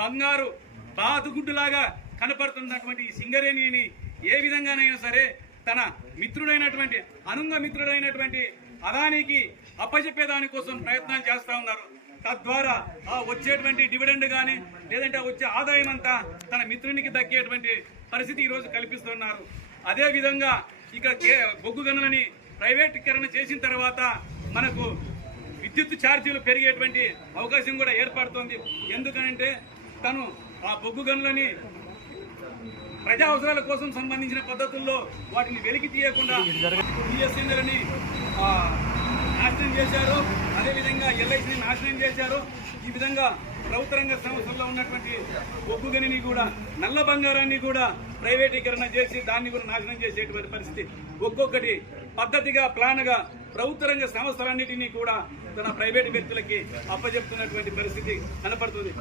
బంగారు బాతుగుడ్డులాగా కనపడుతున్నటువంటి ఈ సింగరేణిని ఏ విధంగానైనా సరే తన మిత్రుడైనటువంటి అనుంగ మిత్రుడైనటువంటి అదానికి అప్పచెప్పేదాని కోసం ప్రయత్నాలు చేస్తా ఉన్నారు. తద్వారా ఆ వచ్చేటువంటి డివిడెండ్ కానీ లేదంటే వచ్చే ఆదాయం అంతా తన మిత్రునికి దక్కేటువంటి పరిస్థితి ఈరోజు కల్పిస్తున్నారు. అదేవిధంగా ఇక బొగ్గు గనులని ప్రైవేటీకరణ చేసిన తర్వాత మనకు విద్యుత్ ఛార్జీలు పెరిగేటువంటి అవకాశం కూడా ఏర్పడుతోంది. ఎందుకంటే తను ఆ బొగ్గు గనులని ప్రజా అవసరాల కోసం సంబంధించిన పద్ధతుల్లో వాటిని వెలికి తీయకుండా బిఎస్ఎన్ఎల్ని నాశనం చేశారు, అదేవిధంగా ఎల్ఐసిని నాశనం చేశారు. ఈ విధంగా ప్రభుత్వ రంగ సంస్థల్లో ఉన్నటువంటి బొగ్గు గనిని కూడా నల్ల బంగారాన్ని కూడా ప్రైవేటీకరణ చేసి దాన్ని కూడా నాశనం చేసేటువంటి పరిస్థితి. ఒక్కొక్కటి పద్ధతిగా ప్లాన్గా ప్రభుత్వ రంగ సంస్థలన్నిటినీ కూడా తన ప్రైవేటు వ్యక్తులకి అప్పచెప్తున్నటువంటి పరిస్థితి కనపడుతుంది.